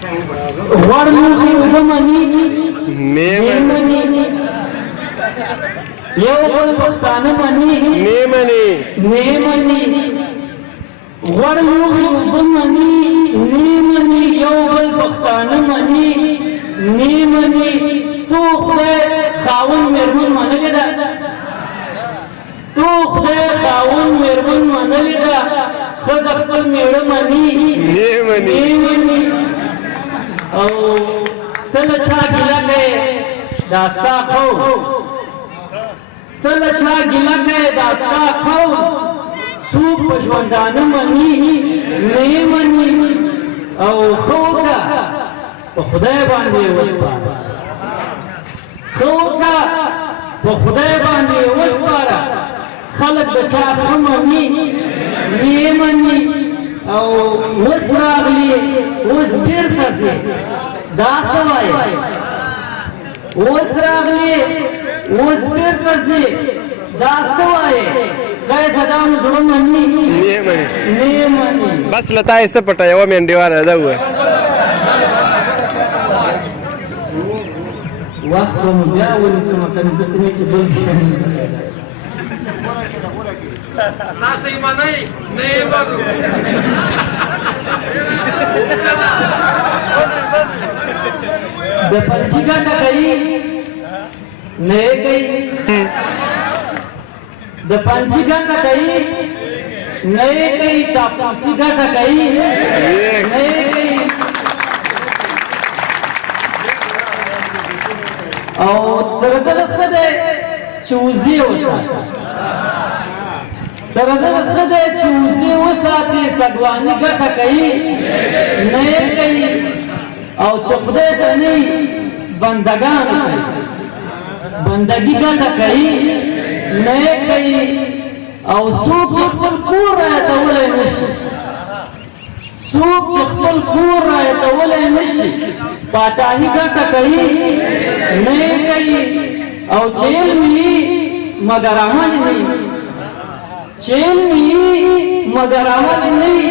غوړ لوښي اوبه مني میمني یو بل پښتانه مني میمني غوړ لوښي اوبه مني میمني یو بل پښتانه مني میمني تو خدای خاوند مېرمن منلې ده تو خدای خاوند مېرمن منلې ده ښځه خپل مېړه مني میمني او ته له چا ګیله کوې دا ستا قوم ته له چا ګیله کوې دا ستا قوم څوک په ژوندانه مني میمني او ښه وکړه په خدای باندې وسپاره ښه وکړه په خدای باندې وسپاره خلک د چا ښه مني میمني او اوس راغلي اوس بېرته ځي دا څه وایي اوس راغلي اوس بېرته ځي دا څه وایي خدای صدانو زړه مني میمني بس لتا یې څه پټه یوه منډېواره ده ووایه وخت به مو بیا ونیسمه که نه داسې نه چې بل ناسې منئ نه یې بدو د پنجي ګټه کوي نه یې کوي د پنجي ګټه کوي نه یې کوي چاپلوسي ګټه کوي نه یې کوي او درځل ښه دی چې وزې وساتي درځل ښه دی چې وزې وساتي سګواني ګټه کوي نه یې کوي او چې خدای ته نه وي بندګان کوي بندګي ګټه کوي نه یې کوي او څوک چې خپل کور رایادولی نه شي څوک چې خپل کور رایادولی نه شي پاچاهي ګټه کوي نه یې کوي او چې علم وي مګر عمل نه وي چې علم وي مګر عمل نه وي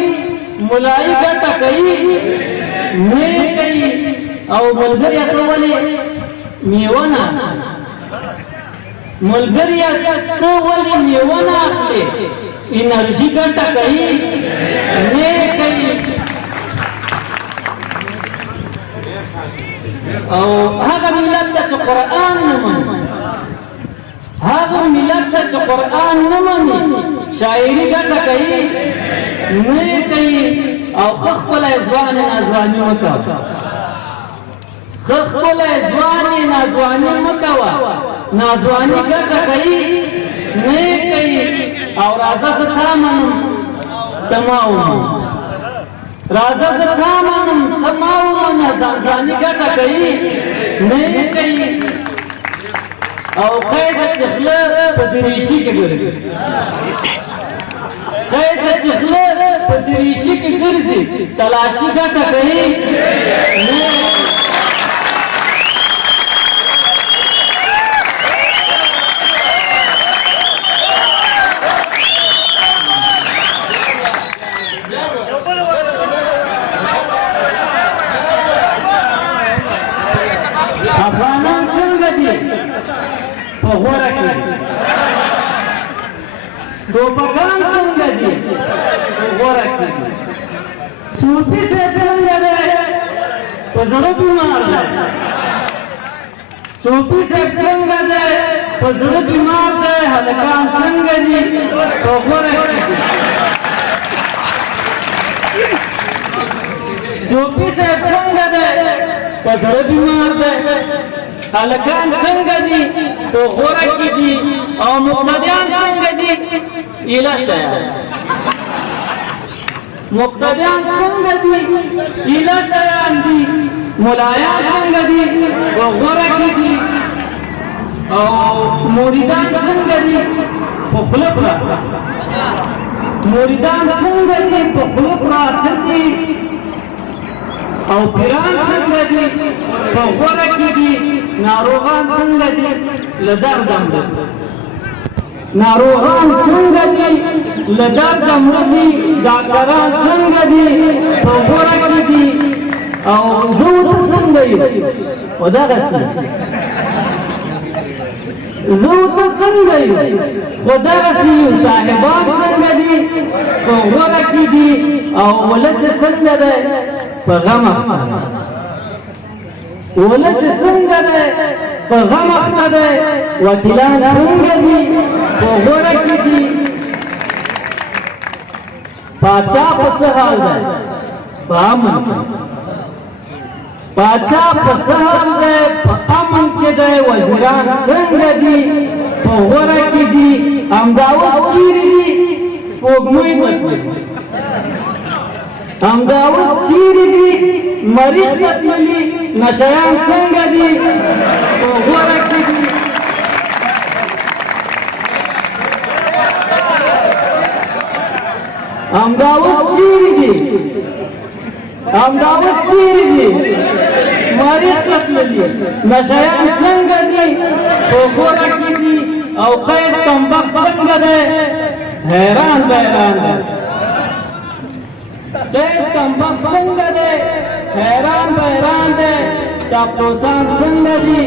ملایي ګټه کوي نه یې کوي او ملګري ته ولې میوه نه ملګري ته ولې میوه نه اخلې انرژي ګټه کوي نه یې کوي او هغه ملت ته چې قرآن نه مني هغه ملت ته چې قرآن نه مني شاعري ګټه کوي نه یې کوي او ښه خپله ځوانې ناځواني مه کوه ښه خپله ځوانې ناځواني مه کوه ناځواني ګټه کوي نه یې کوي او راځه زه تا منم ته ما ومنم راځه زه تا منم ته ما ومنه ځانځاني ګټه کوي نه یې کوي او قیده چې خوله په دریشي کې ګرځي قیده چې خوله په دریشي کې ګرځي تلاشي ګټه کوي نه افغانان څنګه دي په غوره کې ټوپکان څنګه دي په غوره کې صوفي صاحب څنګه دی په زړه بیمار دی صوفي صاحب څنګه دی په زړه بیمار دی هلکان څنګه دي په غوره کې صوفي صاحب څنګه دی په زړه بیمار دی هلکان څنګه دي په غوره کې دي او مقتدیان څنګه دي ایله شیان مقتدیان څنګه دي ایله شیان دي ملایان څنګه دي په غوره کې دي او مریدان څنګه دي په خوله پراته مریدان څنګه دي په خوله پراته دي او پیران څنګه دي په غوره کې دي ناروغان څنګه دي له درده مړه ناروغان څنګه دي له درده مړه دي ډاکټران څنګه دي په غوره کې دي او زو ته څنګه یو ودغسې زو ته څنګه یو ودغسې یو صاحبان څنګه دي په غوره کې دي او ولس څنګه دی په غم ولس څنګه دی په غم اخته دی وکیلان څنګه دي په غوره کې دي پاچا په څه حال دی په امن پاچا په څه حال دی په امن کې دی وزیران څنګه دي په غوره کې دي همدا اوس چیرې دي سپوږمۍ ته تللي همدا اوس چیرې دي مریخ ته تللي نشیان څنګه دي په غوره کې دي همدا اوس چیرې دي همدا اوس چیرې دي مریخ ته تللي نشیان څنګه دي په غوره کې دي او قیس تنبک څنګه دی حیران بحیران دی قیس تنبک څنګه دی حیران بحیران دی چاپلوسان څنګه دي